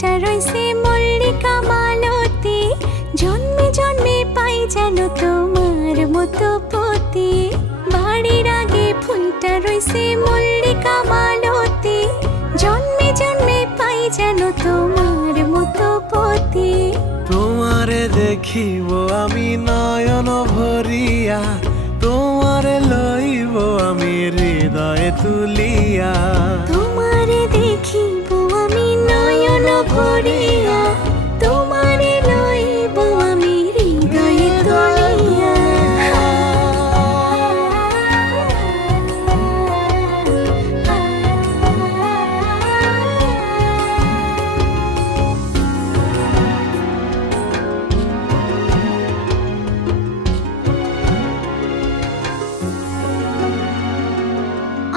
ফুলটা রইছে মল্লিকা মালতী, জন্মে জন্মে পাই যেন তোমার মতো পতি। বাড়ির আগে ফুলটা রইছে মল্লিকা মালতী, জন্মে জন্মে পাই যেন তোমার মতো পতি। তোমারে দেখিব আমি নয়ন ভরিয়া, তোমারে লইব আমি হৃদয়ে তুলিয়া। তোমারে দেখিব আমি নয়ন ভরিয়া, তোমারে লইব আমি হৃদয়ে তুলিয়া।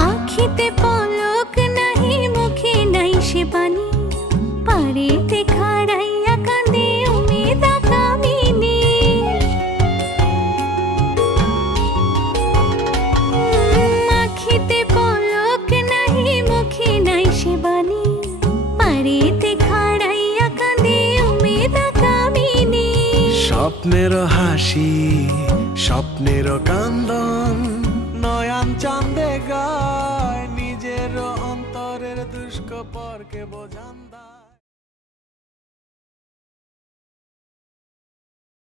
আখিতে পলক নাহি, মুখে নাই সে বাণী, পাড়িতে খাড়াইয়া কাঁদে উমেদা কামিনী। আখিতে পলক নাহি, মুখে নাই সে বাণী, পাড়িতে খাড়াইয়া কাঁদে উমেদা কামিনী। স্বপ্নের হাসি, স্বপ্নের কান্দন, নয়ন চাঁদে গায় নিজের অন্তরের দুষ্কপরকে বোঝান।